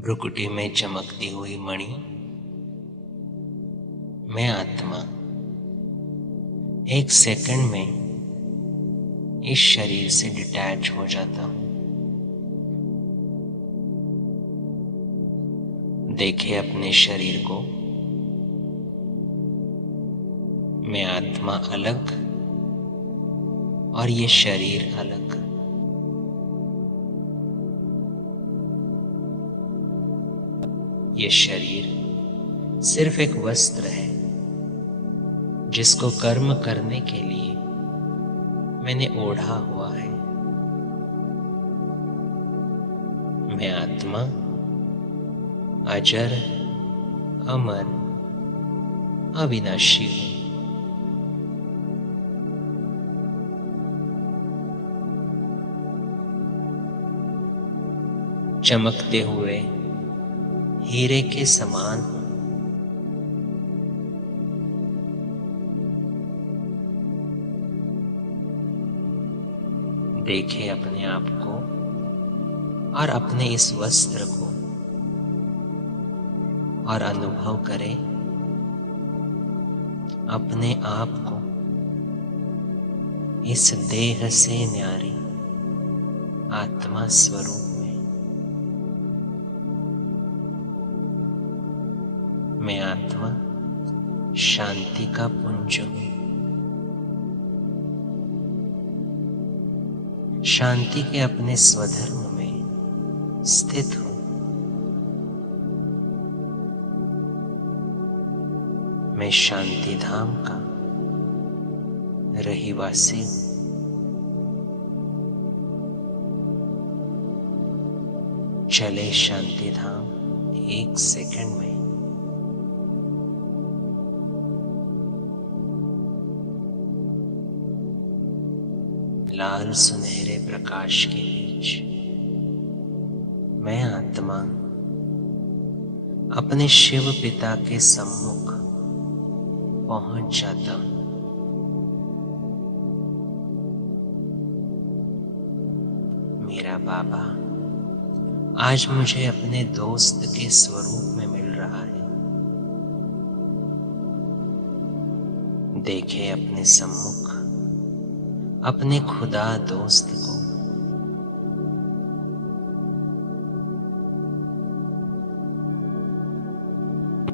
भ्रुकुटी में चमकती हुई मणि, मैं आत्मा एक सेकंड में इस शरीर से डिटैच हो जाता हूं। देखे अपने शरीर को। मैं आत्मा अलग और ये शरीर अलग। ये शरीर सिर्फ एक वस्त्र है जिसको कर्म करने के लिए मैंने ओढ़ा हुआ है। मैं आत्मा अजर, अमर, अविनाशी हूं। चमकते हुए हीरे के समान हूं। देखे अपने आप को और अपने इस वस्त्र को और अनुभव करें अपने आप को इस देह से न्यारी आत्मा स्वरूप में। मैं आत्मा शांति का पुंज हूं। शांति के अपने स्वधर्म में स्थित हूं। मैं शांति धाम का रहिवासी हूं। चले शांति धाम एक सेकंड में। लाल सुनहरे प्रकाश के बीच मैं आत्मा अपने शिव पिता के सम्मुख पहुंच जाता हूं। मेरा बाबा आज मुझे अपने दोस्त के स्वरूप में मिल रहा है। देखे अपने सम्मुख अपने खुदा दोस्त को।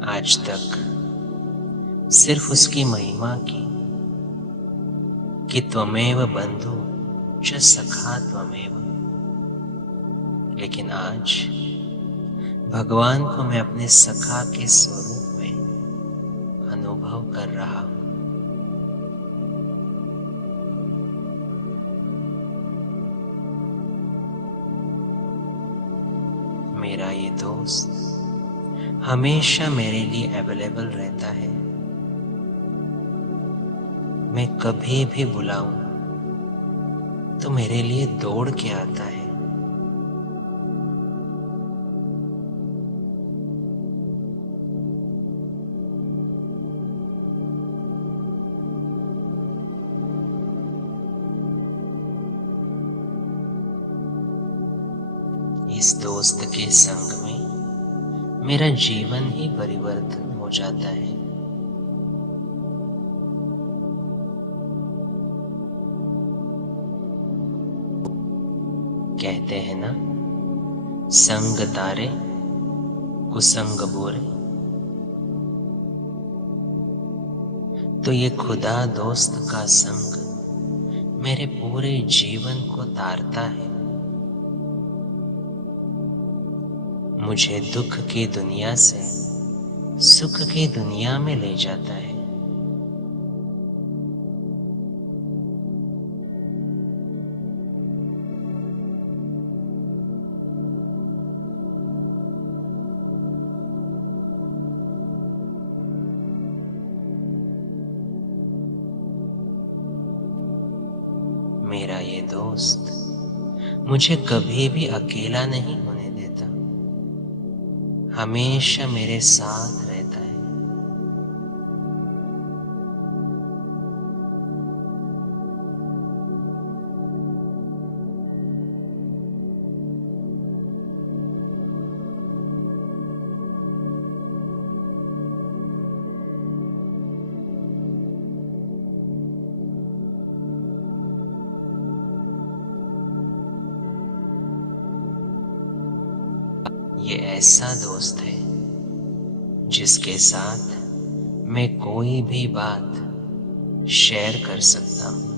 आज तक सिर्फ उसकी महिमा की कि त्वमेव बंधु च सखा त्वमेव, लेकिन आज भगवान को मैं अपने सखा के स्वरूप में अनुभव कर रहा हूं। मेरा ये दोस्त हमेशा मेरे लिए अवेलेबल रहता है। मैं कभी भी बुलाऊं तो मेरे लिए दौड़ के आता है। इस दोस्त के संग में मेरा जीवन ही परिवर्तन हो जाता है। कहते हैं ना, संग तारे कुसंग बोरे। तो ये खुदा दोस्त का संग मेरे पूरे जीवन को तारता है। मुझे दुख की दुनिया से सुख की दुनिया में ले जाता है। मेरा ये दोस्त मुझे कभी भी अकेला नहीं होने देता, हमेशा मेरे साथ रहता है। ऐसा दोस्त है जिसके साथ मैं कोई भी बात शेयर कर सकता हूँ।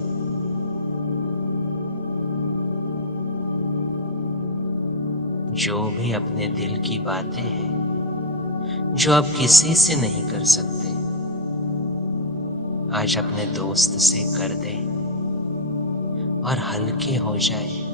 जो भी अपने दिल की बातें हैं जो आप किसी से नहीं कर सकते, आज अपने दोस्त से कर दे और हल्के हो जाए।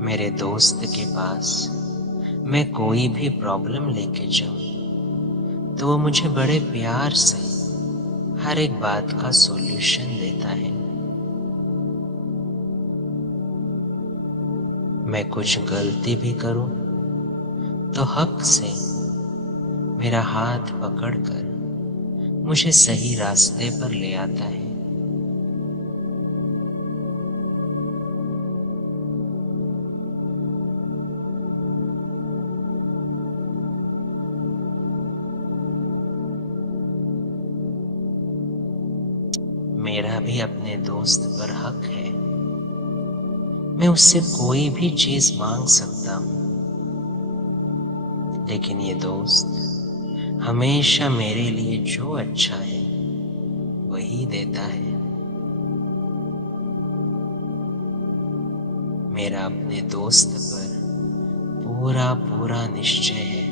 मेरे दोस्त के पास मैं कोई भी प्रॉब्लम लेके जाऊं तो वो मुझे बड़े प्यार से हर एक बात का सॉल्यूशन देता है। मैं कुछ गलती भी करूं तो हक से मेरा हाथ पकड़कर मुझे सही रास्ते पर ले आता है। मेरा भी अपने दोस्त पर हक है। मैं उससे कोई भी चीज मांग सकता हूँ, लेकिन ये दोस्त हमेशा मेरे लिए जो अच्छा है वही देता है। मेरा अपने दोस्त पर पूरा पूरा निश्चय है।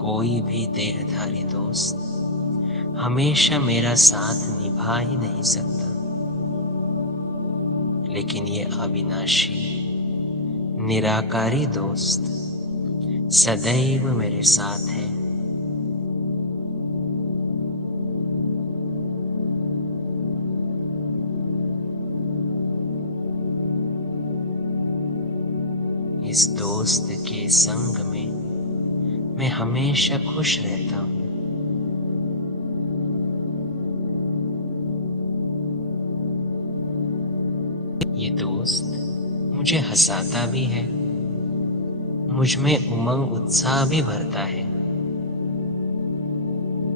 कोई भी देहधारी दोस्त हमेशा मेरा साथ निभा ही नहीं सकता, लेकिन ये अविनाशी निराकारी दोस्त सदैव मेरे साथ है। इस दोस्त के संग में मैं हमेशा खुश रहता हूँ। ये दोस्त मुझे हंसाता भी है, मुझ में उमंग उत्साह भी भरता है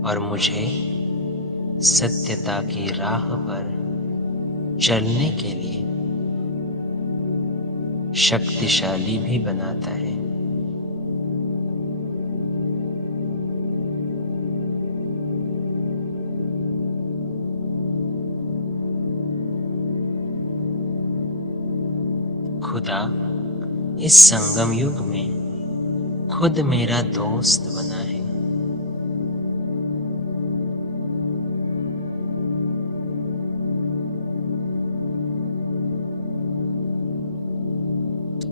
और मुझे सत्यता की राह पर चलने के लिए शक्तिशाली भी बनाता है। खुदा इस संगम युग में खुद मेरा दोस्त बना है।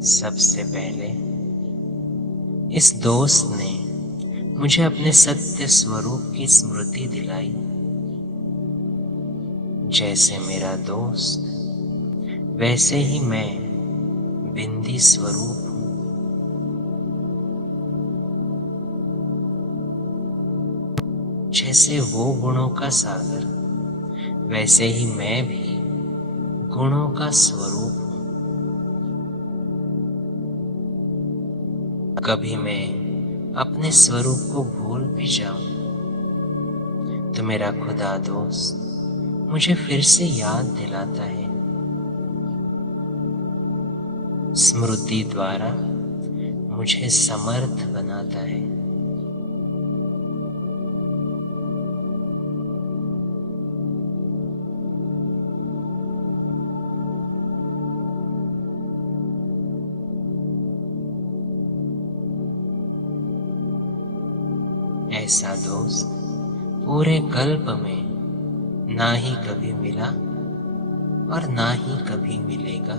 सबसे पहले इस दोस्त ने मुझे अपने सत्य स्वरूप की स्मृति दिलाई। जैसे मेरा दोस्त वैसे ही मैं बिंदी स्वरूप हूं। जैसे वो गुणों का सागर, वैसे ही मैं भी गुणों का स्वरूप हूं। कभी मैं अपने स्वरूप को भूल भी जाऊं तो मेरा खुदा दोस्त मुझे फिर से याद दिलाता है। स्मृति द्वारा मुझे समर्थ बनाता है। ऐसा दोस्त पूरे कल्प में ना ही कभी मिला और ना ही कभी मिलेगा।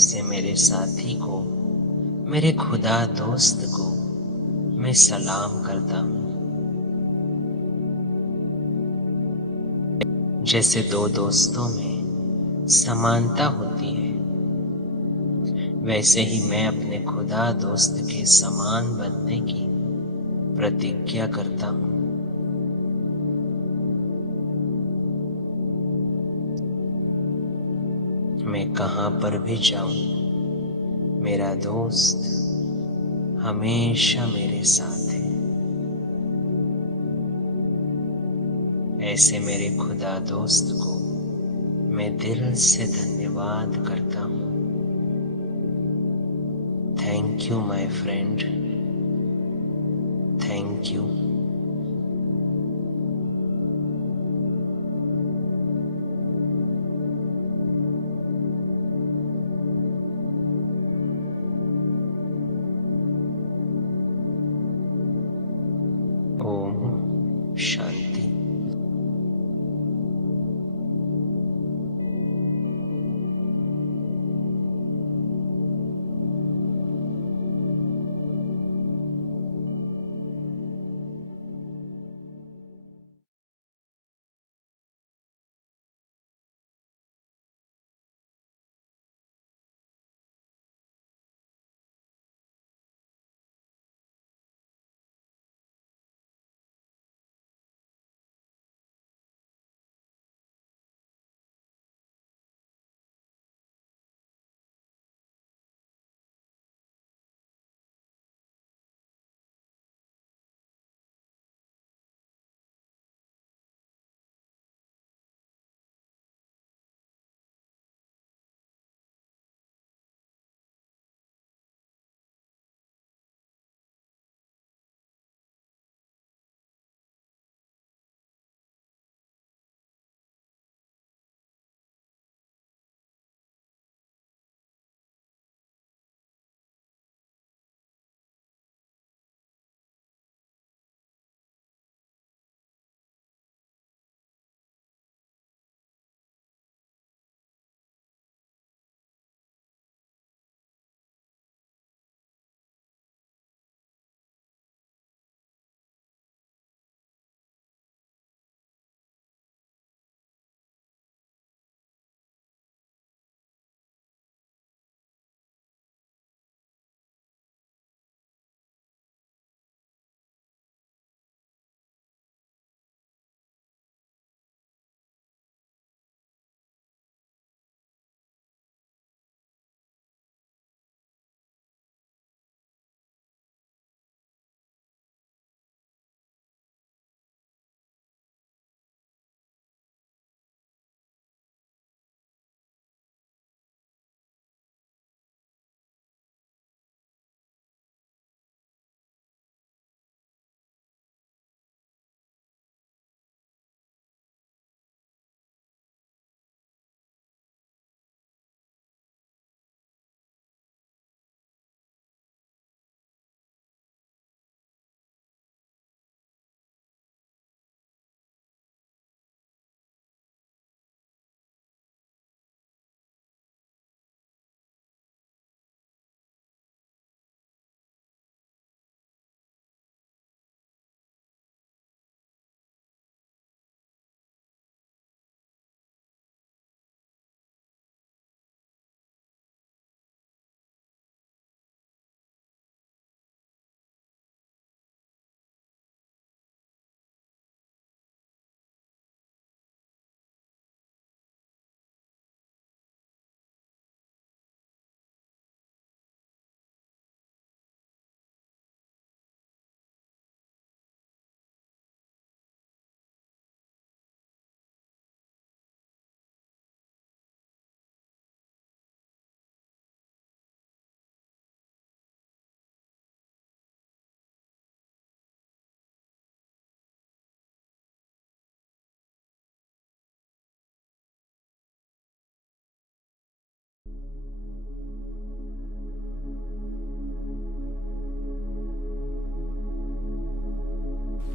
ऐसे मेरे साथी को, मेरे खुदा दोस्त को मैं सलाम करता हूँ। जैसे दो दोस्तों में समानता होती है, वैसे ही मैं अपने खुदा दोस्त के समान बनने की प्रतिज्ञा करता हूँ। मैं कहाँ पर भी जाऊं, मेरा दोस्त हमेशा मेरे साथ है। ऐसे मेरे खुदा दोस्त को मैं दिल से धन्यवाद करता हूँ। Thank you my friend, thank you. ओम शांति।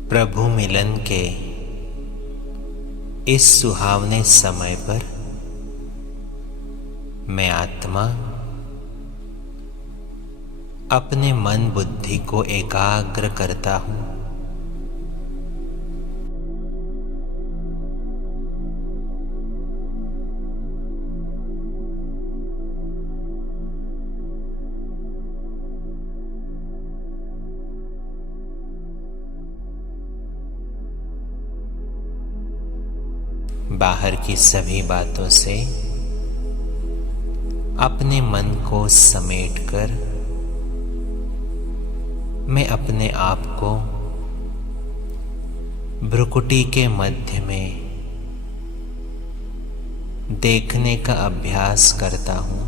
प्रभु मिलन के इस सुहावने समय पर मैं आत्मा अपने मन बुद्धि को एकाग्र करता हूँ। बाहर की सभी बातों से अपने मन को समेटकर मैं अपने आप को भ्रुकुटी के मध्य में देखने का अभ्यास करता हूँ।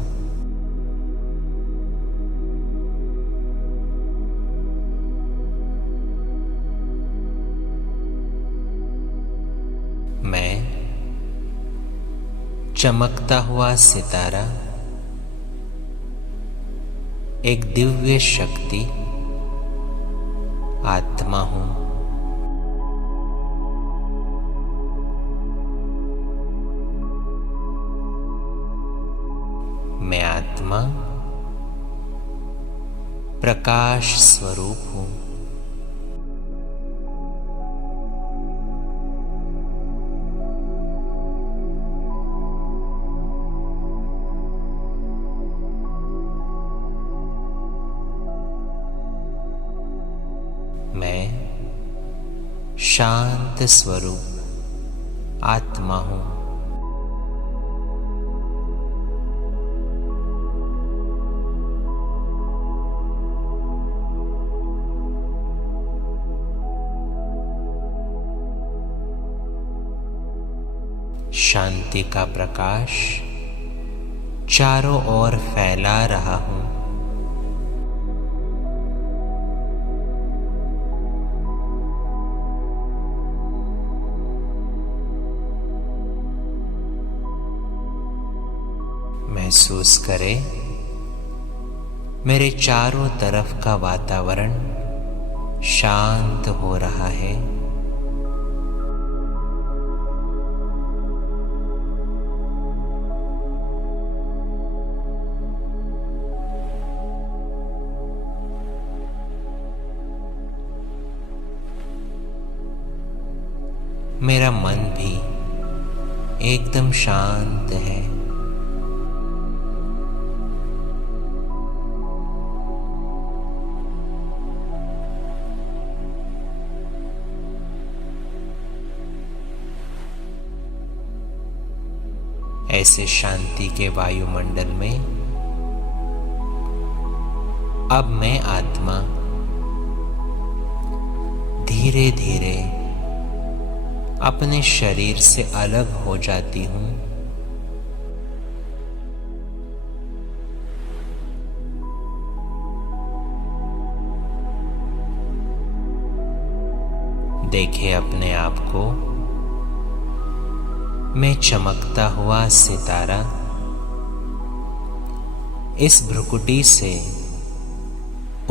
मैं चमकता हुआ सितारा, एक दिव्य शक्ति आत्मा हूं। मैं आत्मा प्रकाश स्वरूप हूं। मैं शांत स्वरूप आत्मा हूं। शांति का प्रकाश चारों ओर फैला रहा हूं। महसूस करें मेरे चारों तरफ का वातावरण शांत हो रहा है। मेरा मन भी एकदम शांत है। ऐसे शांति के वायुमंडल में अब मैं आत्मा धीरे धीरे अपने शरीर से अलग हो जाती हूं। देखे अपने आप को मैं चमकता हुआ सितारा इस भ्रुकुटी से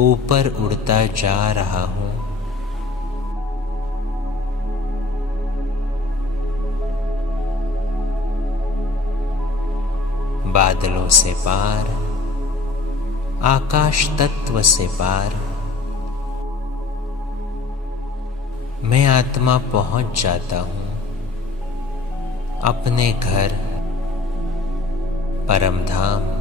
ऊपर उड़ता जा रहा हूं। बादलों से पार, आकाश तत्व से पार मैं आत्मा पहुंच जाता हूं अपने घर, परम धाम।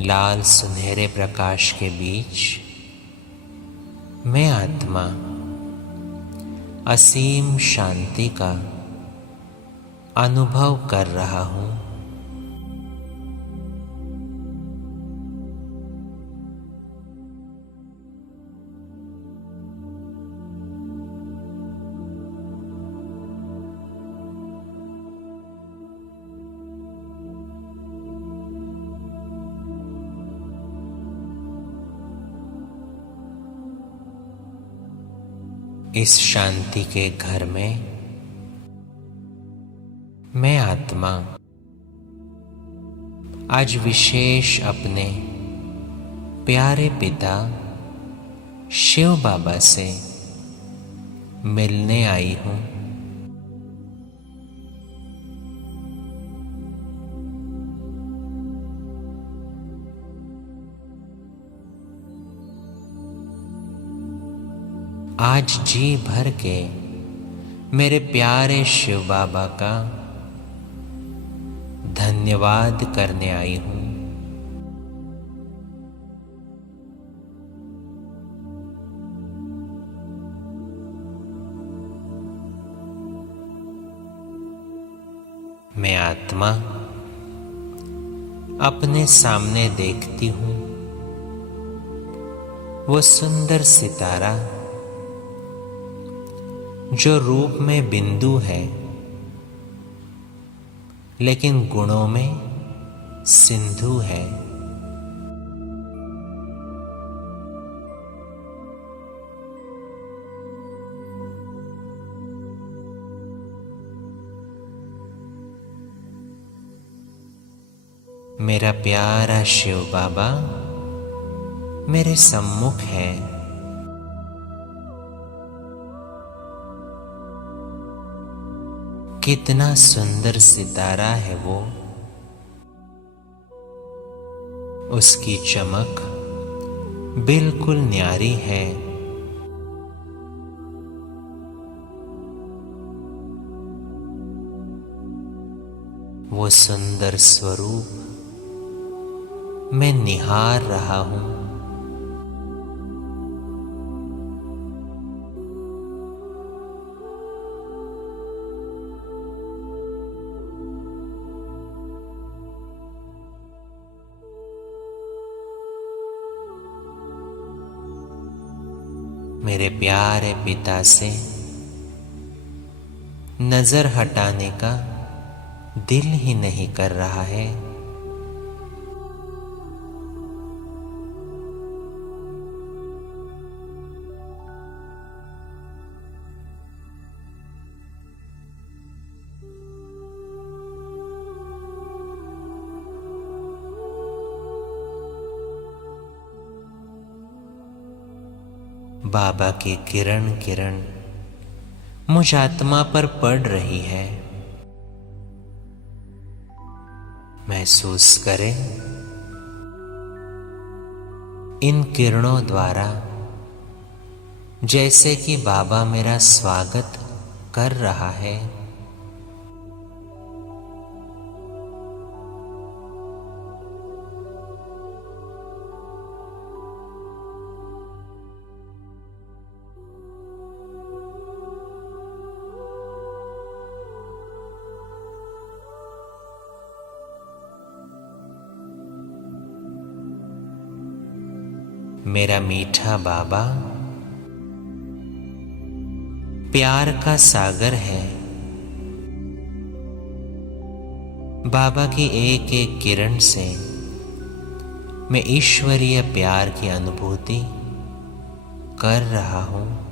लाल सुनहरे प्रकाश के बीच मैं आत्मा असीम शांति का अनुभव कर रहा हूं। इस शांति के घर में मैं आत्मा आज विशेष अपने प्यारे पिता शिव बाबा से मिलने आई हूँ। आज जी भर के मेरे प्यारे शिव बाबा का धन्यवाद करने आई हूँ। मैं आत्मा अपने सामने देखती हूँ वो सुंदर सितारा जो रूप में बिंदु है लेकिन गुणों में सिंधु है। मेरा प्यारा शिव बाबा मेरे सम्मुख है। कितना सुंदर सितारा है वो, उसकी चमक बिल्कुल न्यारी है। वो सुंदर स्वरूप मैं निहार रहा हूं। मेरे प्यारे पिता से नजर हटाने का दिल ही नहीं कर रहा है। बाबा की किरण किरण मुझ आत्मा पर पड़ रही है। महसूस करें इन किरणों द्वारा जैसे कि बाबा मेरा स्वागत कर रहा है। मेरा मीठा बाबा प्यार का सागर है। बाबा की एक एक किरण से मैं ईश्वरीय प्यार की अनुभूति कर रहा हूं।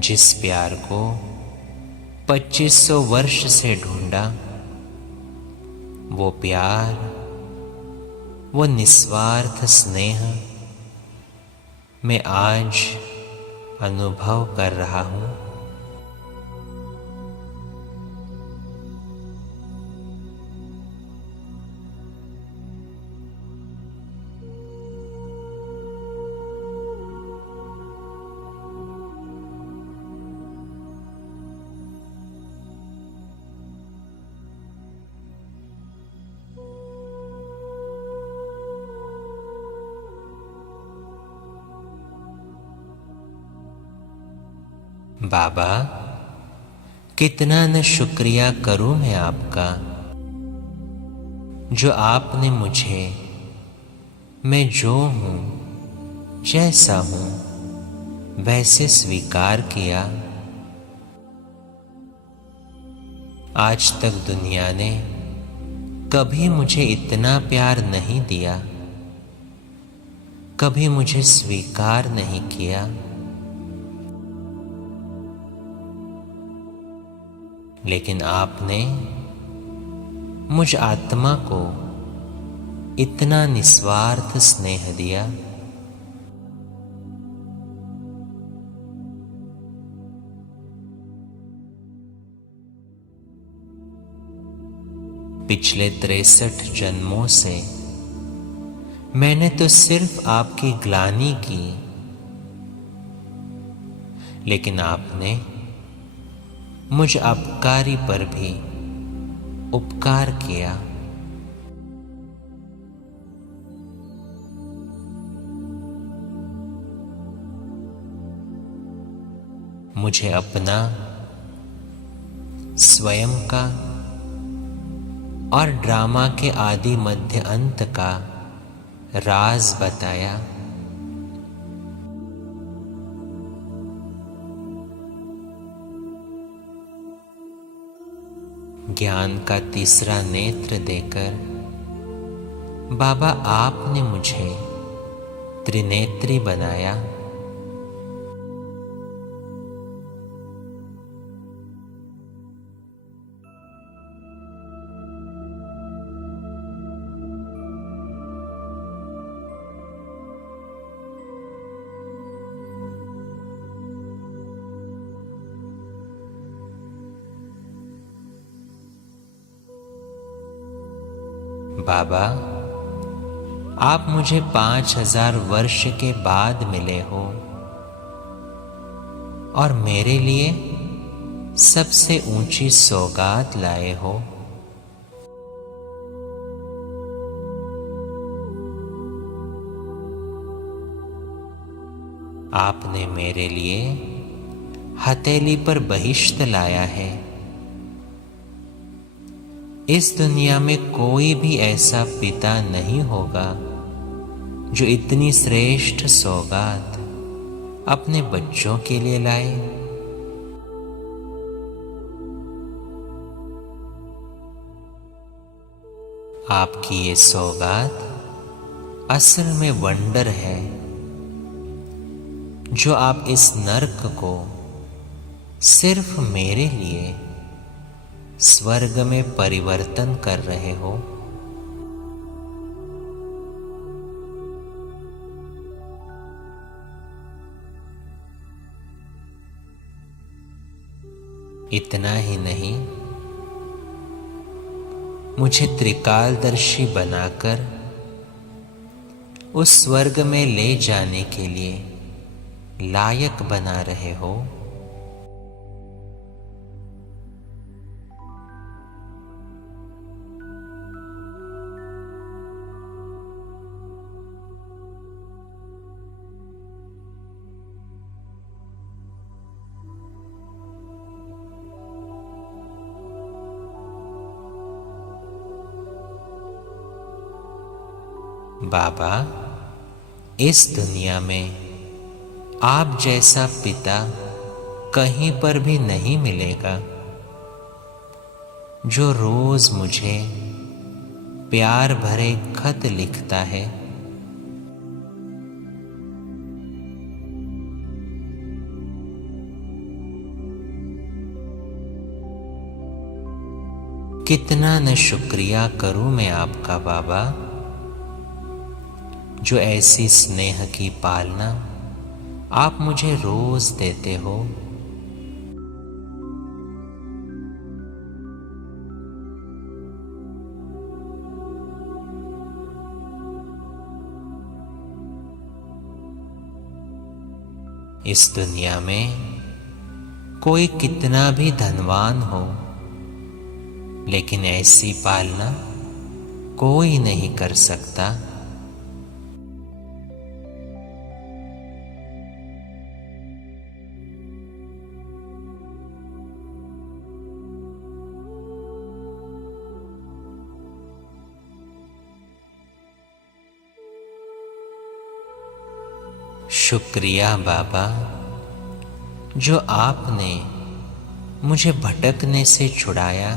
जिस प्यार को 2500 वर्ष से ढूंढा, वो प्यार, वो निस्वार्थ स्नेह मैं आज अनुभव कर रहा हूं। बाबा, कितना न शुक्रिया करूं मैं आपका। जो आपने मुझे मैं जो हूँ जैसा हूँ वैसे स्वीकार किया। आज तक दुनिया ने कभी मुझे इतना प्यार नहीं दिया, कभी मुझे स्वीकार नहीं किया। लेकिन आपने मुझ आत्मा को इतना निस्वार्थ स्नेह दिया। पिछले 63 जन्मों से मैंने तो सिर्फ आपकी ग्लानि की, लेकिन आपने मुझ अपकारी पर भी उपकार किया। मुझे अपना स्वयं का और ड्रामा के आदि मध्य अंत का राज बताया। ज्ञान का तीसरा नेत्र देकर बाबा आपने मुझे त्रिनेत्री बनाया। बाबा, आप मुझे 5000 वर्ष के बाद मिले हो और मेरे लिए सबसे ऊंची सौगात लाए हो। आपने मेरे लिए हथेली पर बहिश्त लाया है। इस दुनिया में कोई भी ऐसा पिता नहीं होगा जो इतनी श्रेष्ठ सौगात अपने बच्चों के लिए लाए। आपकी ये सौगात असल में वंडर है जो आप इस नर्क को सिर्फ मेरे लिए स्वर्ग में परिवर्तन कर रहे हो। इतना ही नहीं, मुझे त्रिकालदर्शी बनाकर उस स्वर्ग में ले जाने के लिए लायक बना रहे हो। बाबा, इस दुनिया में आप जैसा पिता कहीं पर भी नहीं मिलेगा जो रोज मुझे प्यार भरे खत लिखता है। कितना न शुक्रिया करूं मैं आपका बाबा, जो ऐसी स्नेह की पालना आप मुझे रोज देते हो। इस दुनिया में कोई कितना भी धनवान हो, लेकिन ऐसी पालना कोई नहीं कर सकता। शुक्रिया बाबा, जो आपने मुझे भटकने से छुड़ाया।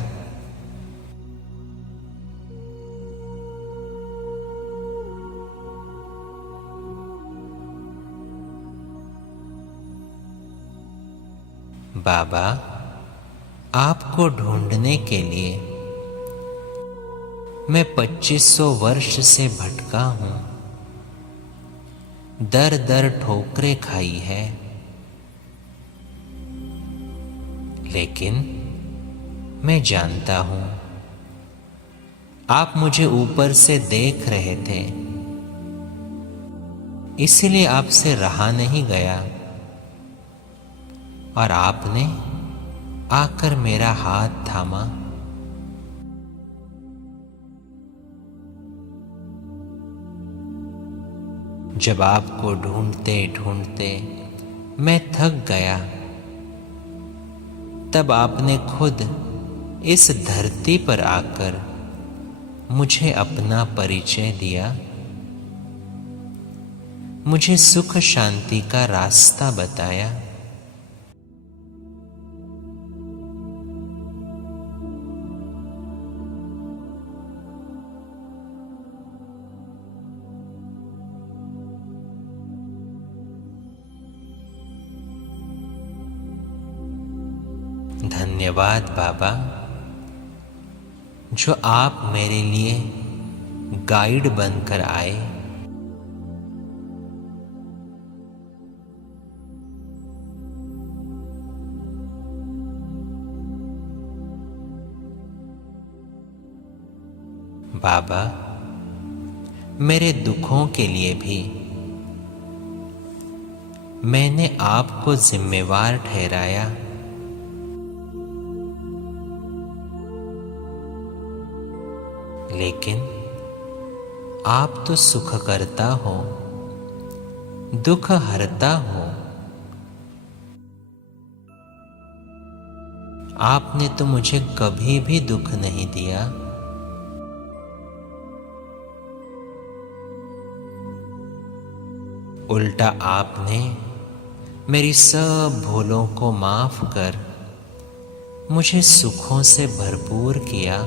बाबा, आपको ढूंढने के लिए मैं 2500 वर्ष से भटका हूं, दर दर ठोकरें खाई है, लेकिन मैं जानता हूं आप मुझे ऊपर से देख रहे थे, इसलिए आपसे रहा नहीं गया और आपने आकर मेरा हाथ थामा। जब आपको ढूंढते ढूंढते मैं थक गया, तब आपने खुद इस धरती पर आकर मुझे अपना परिचय दिया, मुझे सुख शांति का रास्ता बताया। धन्यवाद बाबा, जो आप मेरे लिए गाइड बनकर आए। बाबा, मेरे दुखों के लिए भी मैंने आपको जिम्मेवार ठहराया। लेकिन आप तो सुख करता हो, दुख हरता हो। आपने तो मुझे कभी भी दुख नहीं दिया। उल्टा आपने मेरी सब भूलों को माफ कर मुझे सुखों से भरपूर किया।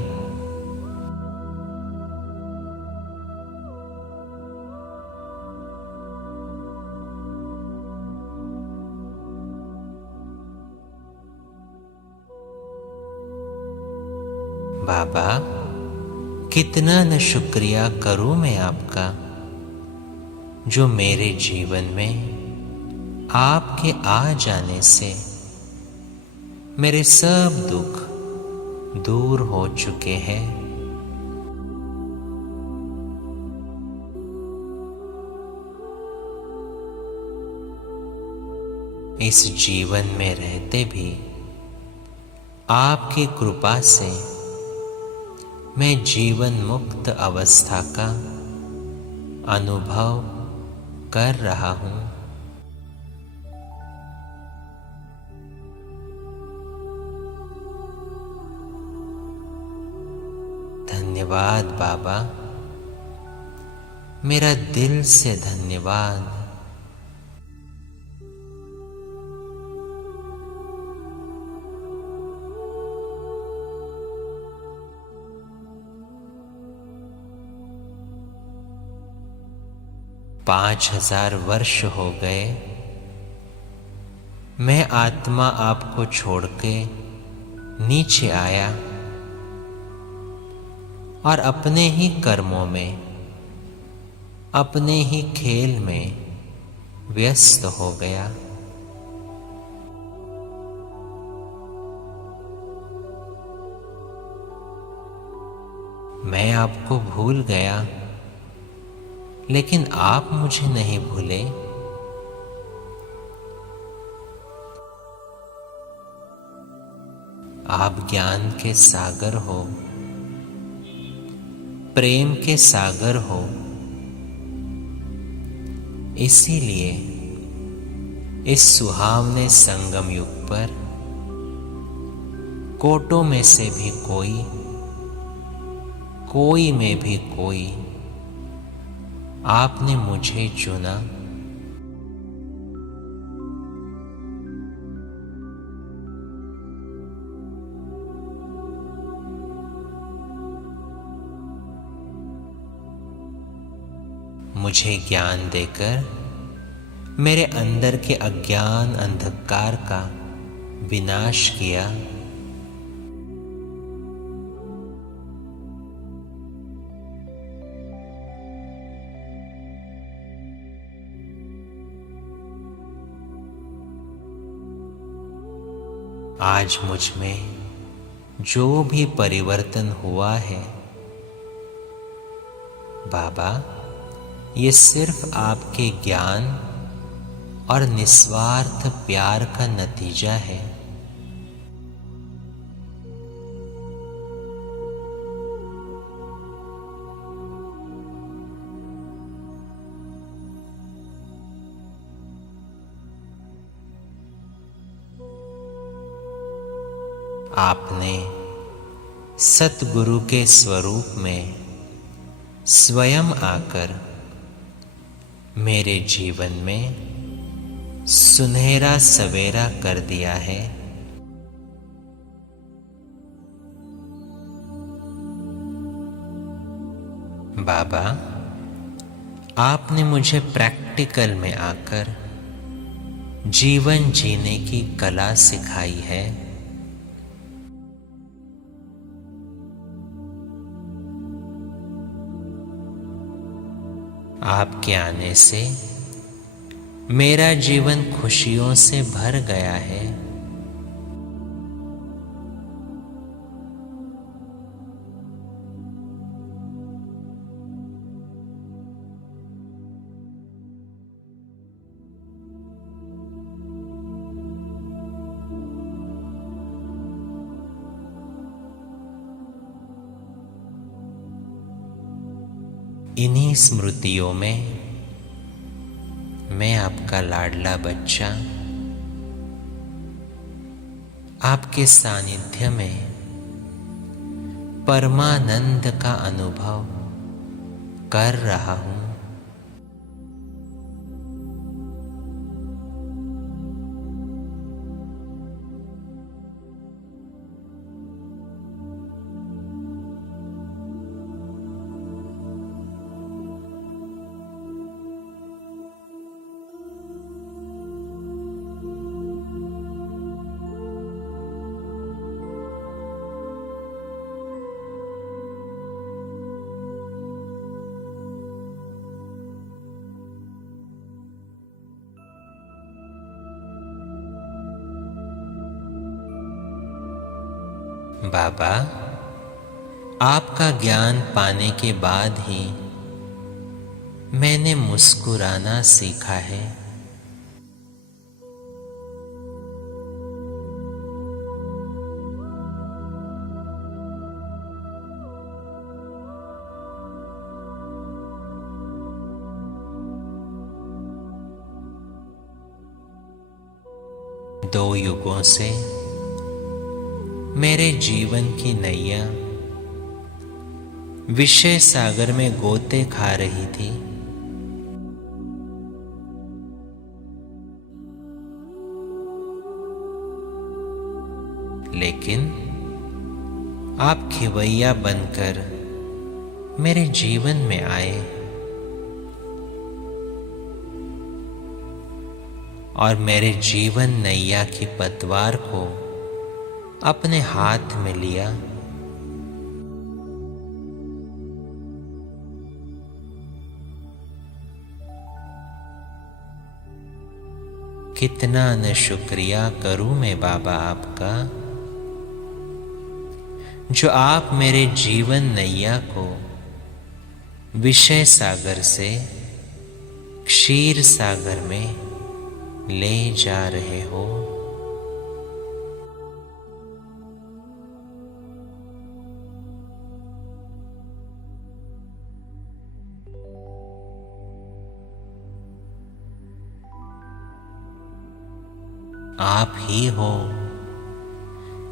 बाबा, कितना न शुक्रिया करूं मैं आपका, जो मेरे जीवन में आपके आ जाने से मेरे सब दुख दूर हो चुके हैं। इस जीवन में रहते भी आपकी कृपा से मैं जीवन मुक्त अवस्था का अनुभव कर रहा हूं। धन्यवाद बाबा, मेरा दिल से धन्यवाद। 5000 वर्ष हो गए मैं आत्मा आपको छोड़ के नीचे आया और अपने ही कर्मों में, अपने ही खेल में व्यस्त हो गया। मैं आपको भूल गया, लेकिन आप मुझे नहीं भूले। आप ज्ञान के सागर हो, प्रेम के सागर हो, इसीलिए इस सुहावने संगम युग पर कोटों में से भी कोई में भी कोई आपने मुझे चुना। मुझे ज्ञान देकर मेरे अंदर के अज्ञान अंधकार का विनाश किया। आज मुझ में जो भी परिवर्तन हुआ है बाबा, ये सिर्फ आपके ज्ञान और निस्वार्थ प्यार का नतीजा है। आपने सतगुरु के स्वरूप में स्वयं आकर मेरे जीवन में सुनहरा सवेरा कर दिया है। बाबा, आपने मुझे प्रैक्टिकल में आकर जीवन जीने की कला सिखाई है। आपके आने से मेरा जीवन खुशियों से भर गया है। इन्हीं स्मृतियों में मैं आपका लाडला बच्चा आपके सानिध्य में परमानंद का अनुभव कर रहा हूं। बाबा, आपका ज्ञान पाने के बाद ही मैंने मुस्कुराना सीखा है। दो युगों से मेरे जीवन की नैया विषय सागर में गोते खा रही थी। लेकिन आप खिवैया बनकर मेरे जीवन में आए और मेरे जीवन नैया की पतवार को अपने हाथ में लिया। कितना न शुक्रिया करूं मैं बाबा आपका, जो आप मेरे जीवन नैया को विषय सागर से क्षीर सागर में ले जा रहे हो। आप ही हो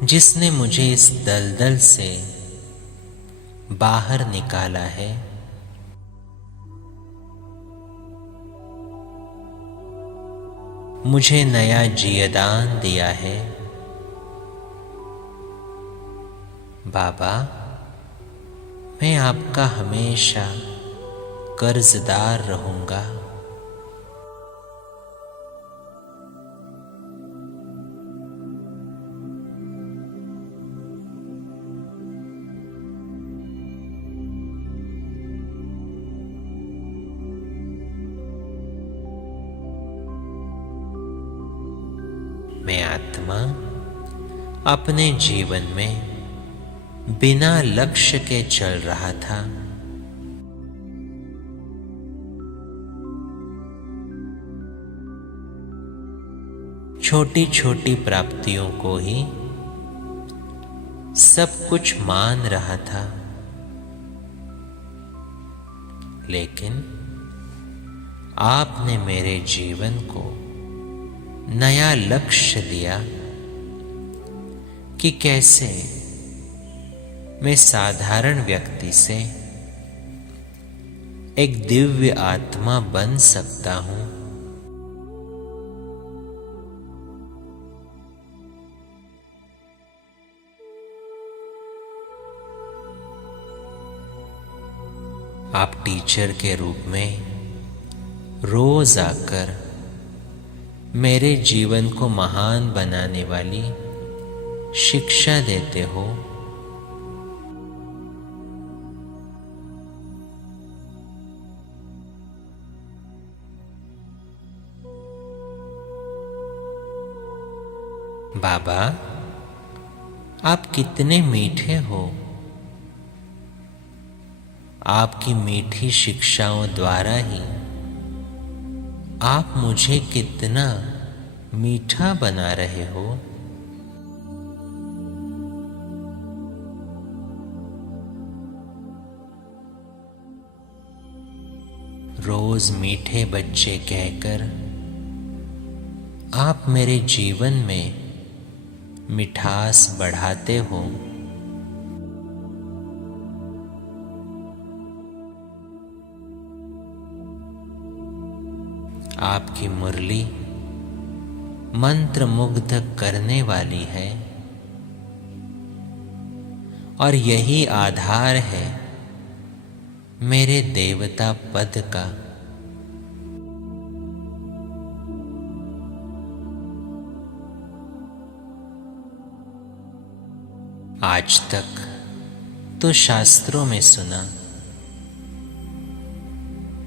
जिसने मुझे इस दलदल से बाहर निकाला है। मुझे नया जीवदान दिया है। बाबा, मैं आपका हमेशा कर्जदार रहूंगा। मैं आत्मा अपने जीवन में बिना लक्ष्य के चल रहा था। छोटी छोटी प्राप्तियों को ही सब कुछ मान रहा था, लेकिन आपने मेरे जीवन को नया लक्ष्य दिया कि कैसे मैं साधारण व्यक्ति से एक दिव्य आत्मा बन सकता हूं। आप टीचर के रूप में रोज आकर मेरे जीवन को महान बनाने वाली शिक्षा देते हो। बाबा, आप कितने मीठे हो। आपकी मीठी शिक्षाओं द्वारा ही आप मुझे कितना मीठा बना रहे हो। रोज मीठे बच्चे कहकर आप मेरे जीवन में मिठास बढ़ाते हो। आपकी मुरली मंत्रमुग्ध करने वाली है और यही आधार है मेरे देवता पद का। आज तक तो शास्त्रों में सुना,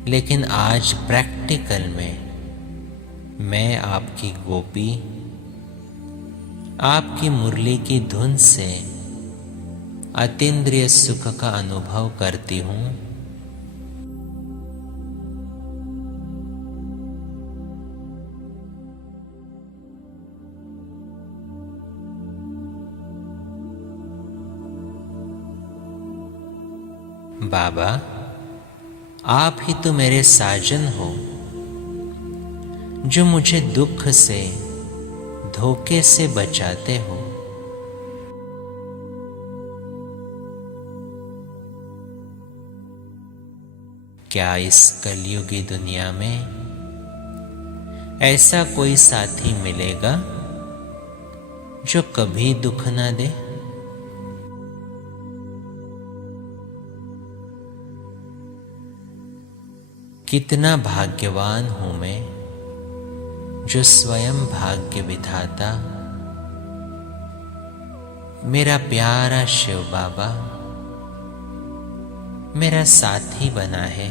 लेकिन आज प्रैक्टिकल में मैं आपकी गोपी, आपकी मुरली की धुन से अतीन्द्रिय सुख का अनुभव करती हूँ। बाबा, आप ही तो मेरे साजन हो, जो मुझे दुख से, धोखे से बचाते हो। क्या इस कलयुगी दुनिया में ऐसा कोई साथी मिलेगा जो कभी दुख ना दे? कितना भाग्यवान हूं मैं जो स्वयं भाग्य विधाता मेरा प्यारा शिव बाबा मेरा साथी बना है।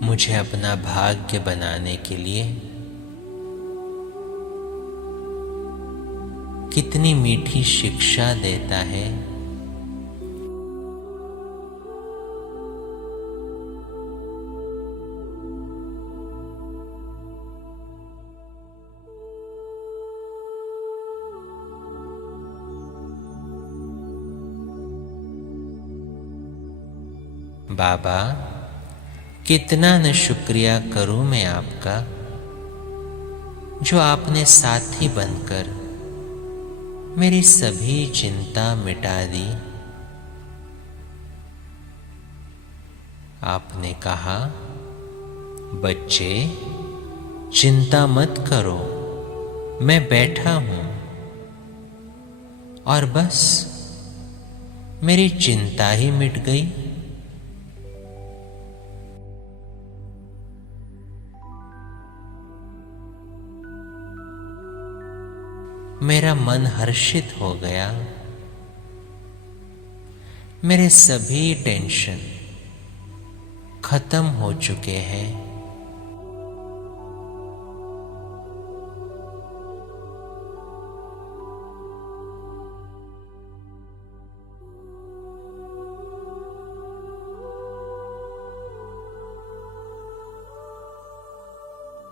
मुझे अपना भाग्य बनाने के लिए कितनी मीठी शिक्षा देता है। बाबा, कितना न शुक्रिया करूं मैं आपका, जो आपने साथी बनकर मेरी सभी चिंता मिटा दी। आपने कहा बच्चे, चिंता मत करो, मैं बैठा हूं और बस मेरी चिंता ही मिट गई। मेरा मन हर्षित हो गया। मेरे सभी टेंशन खत्म हो चुके हैं।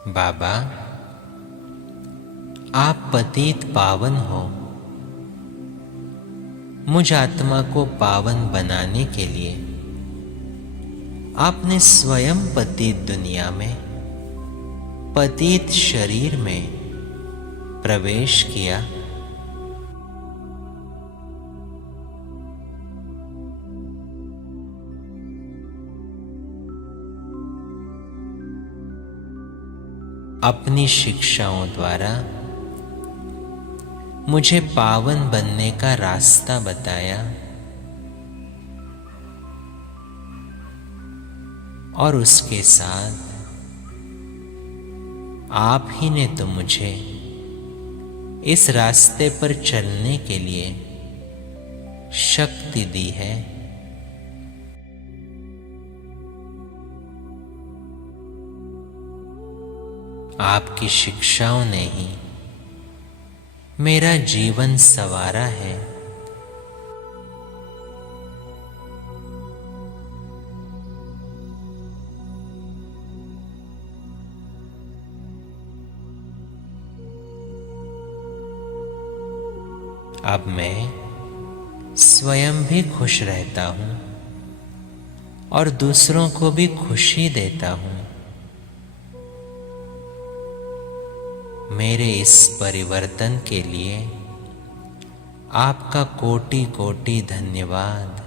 बाबा, आप पतित पावन हो। मुझ आत्मा को पावन बनाने के लिए आपने स्वयं पतित दुनिया में, पतित शरीर में प्रवेश किया। अपनी शिक्षाओं द्वारा मुझे पावन बनने का रास्ता बताया और उसके साथ आप ही ने तो मुझे इस रास्ते पर चलने के लिए शक्ति दी है। आपकी शिक्षाओं ने ही मेरा जीवन संवारा है। अब मैं स्वयं भी खुश रहता हूं और दूसरों को भी खुशी देता हूं। मेरे इस परिवर्तन के लिए आपका कोटि कोटि धन्यवाद।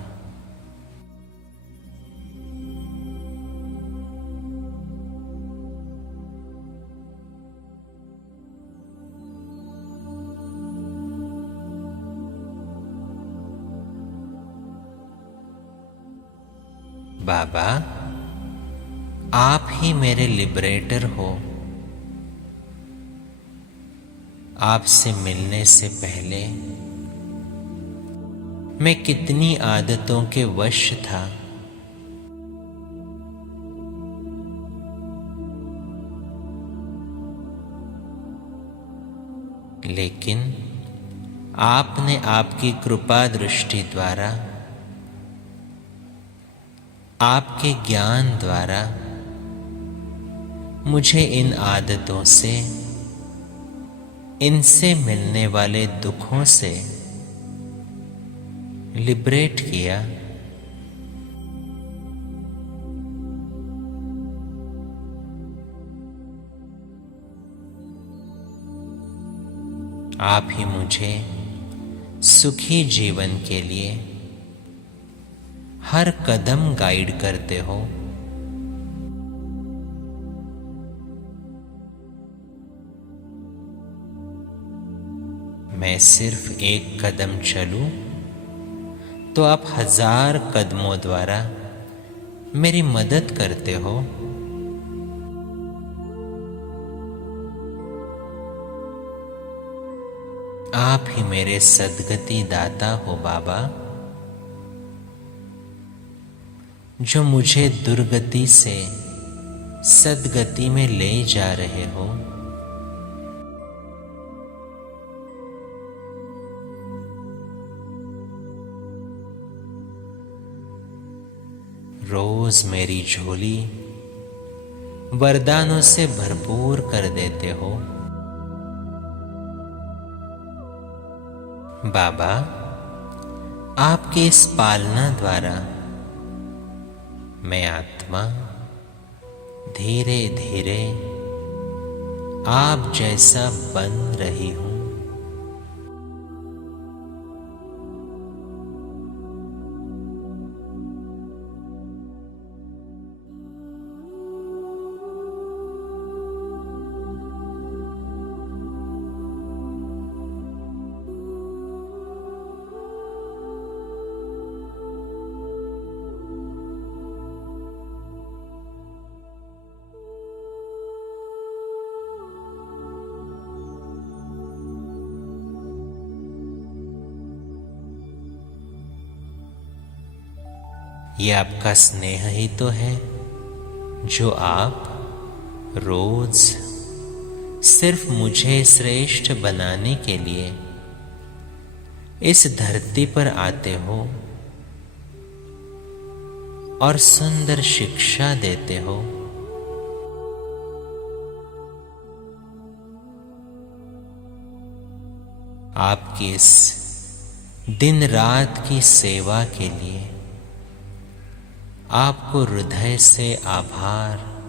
बाबा, आप ही मेरे लिबरेटर हो। आपसे मिलने से पहले मैं कितनी आदतों के वश था। लेकिन आपने आपकी कृपा दृष्टि द्वारा, आपके ज्ञान द्वारा मुझे इन आदतों से, इनसे मिलने वाले दुखों से लिबरेट किया। आप ही मुझे सुखी जीवन के लिए हर कदम गाइड करते हो। मैं सिर्फ एक कदम चलूं तो आप 1000 कदमों द्वारा मेरी मदद करते हो। आप ही मेरे सद्गति दाता हो बाबा, जो मुझे दुर्गति से सद्गति में ले जा रहे हो। रोज मेरी झोली वरदानों से भरपूर कर देते हो। बाबा, आपकी इस पालना द्वारा मैं आत्मा धीरे धीरे आप जैसा बन रही हूं। ये आपका स्नेह ही तो है जो आप रोज सिर्फ मुझे श्रेष्ठ बनाने के लिए इस धरती पर आते हो और सुंदर शिक्षा देते हो। आपकी इस दिन रात की सेवा के लिए आपको हृदय से आभार।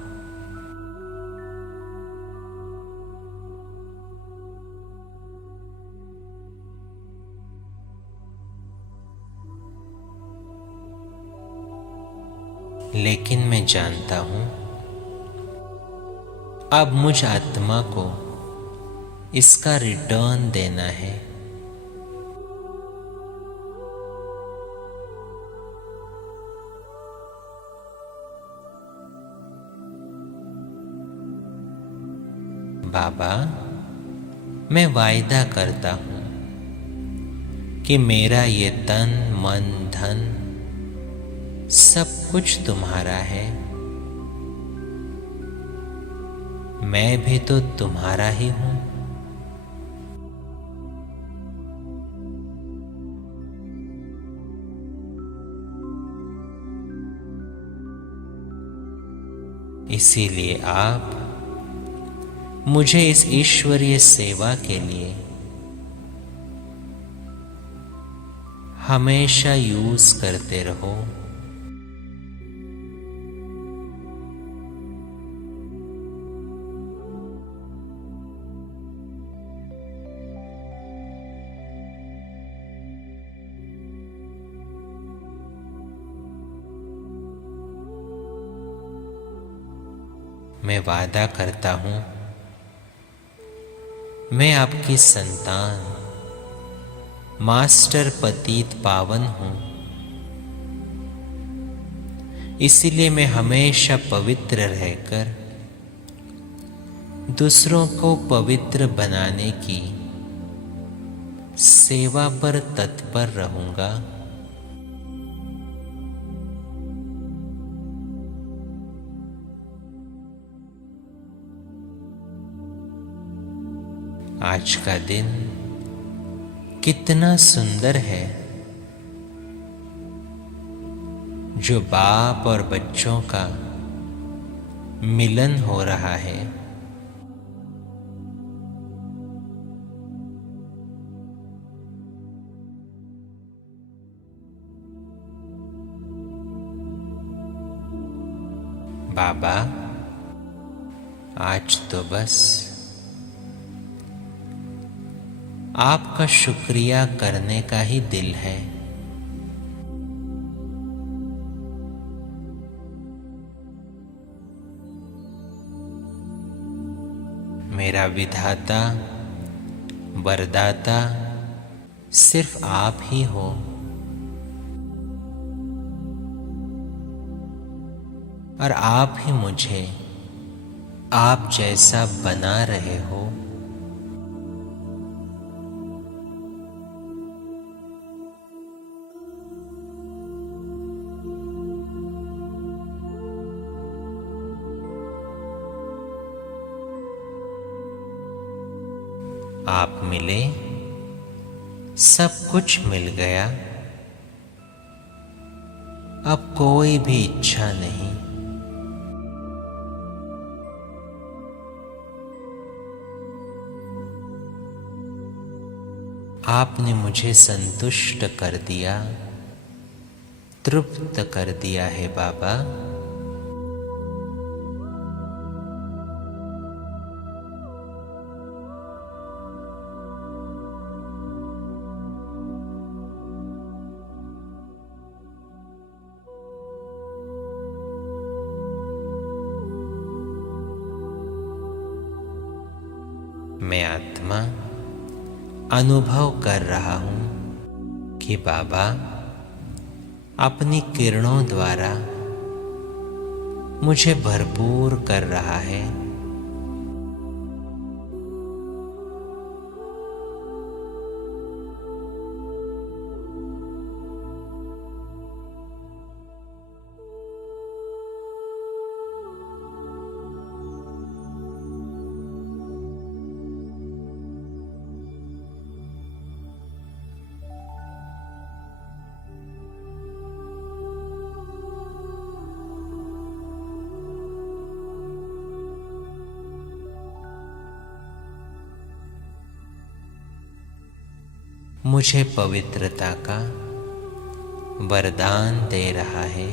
लेकिन मैं जानता हूं अब मुझ आत्मा को इसका रिटर्न देना है। बाबा, मैं वायदा करता हूं कि मेरा ये तन मन धन सब कुछ तुम्हारा है। मैं भी तो तुम्हारा ही हूं। इसीलिए आप मुझे इस ईश्वरीय सेवा के लिए हमेशा यूज करते रहो। मैं वादा करता हूं मैं आपकी संतान मास्टर पतित पावन हूं। इसीलिए मैं हमेशा पवित्र रहकर दूसरों को पवित्र बनाने की सेवा पर तत्पर रहूंगा। आज का दिन कितना सुंदर है जो बाप और बच्चों का मिलन हो रहा है। बाबा, आज तो बस आपका शुक्रिया करने का ही दिल है। मेरा विधाता वरदाता सिर्फ आप ही हो। और आप ही मुझे आप जैसा बना रहे हो। आप मिले, सब कुछ मिल गया। अब कोई भी इच्छा नहीं। आपने मुझे संतुष्ट कर दिया, तृप्त कर दिया है बाबा। मैं आत्मा अनुभव कर रहा हूं कि बाबा अपनी किरणों द्वारा मुझे भरपूर कर रहा है। मुझे पवित्रता का वरदान दे रहा है।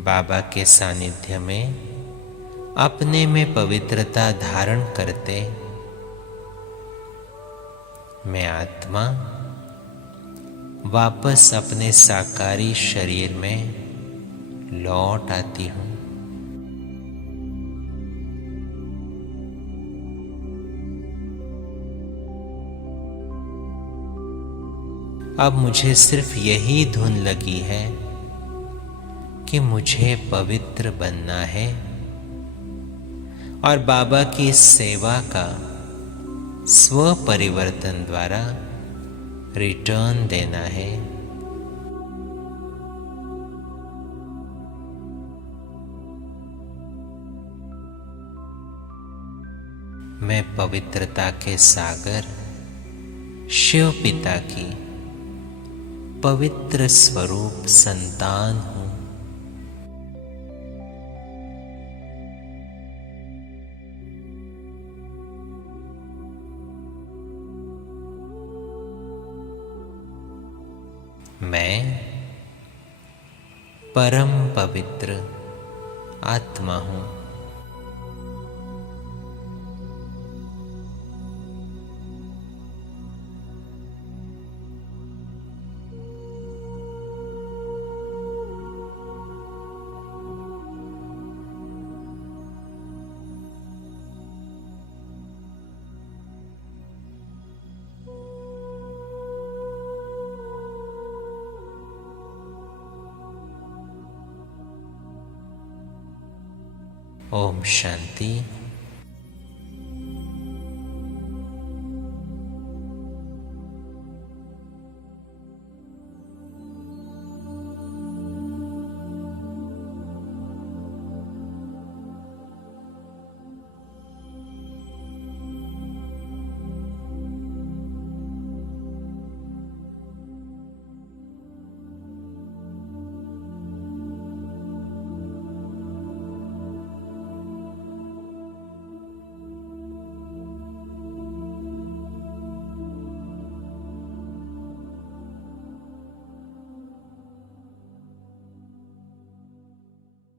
बाबा के सानिध्य में अपने में पवित्रता धारण करते मैं आत्मा वापस अपने साकारी शरीर में लौट आती हूँ। अब मुझे सिर्फ यही धुन लगी है कि मुझे पवित्र बनना है और बाबा की सेवा का स्व परिवर्तन द्वारा रिटर्न देना है। मैं पवित्रता के सागर शिव पिता की पवित्र स्वरूप संतान हूँ। मैं परम पवित्र आत्मा हूँ। ओम शांति।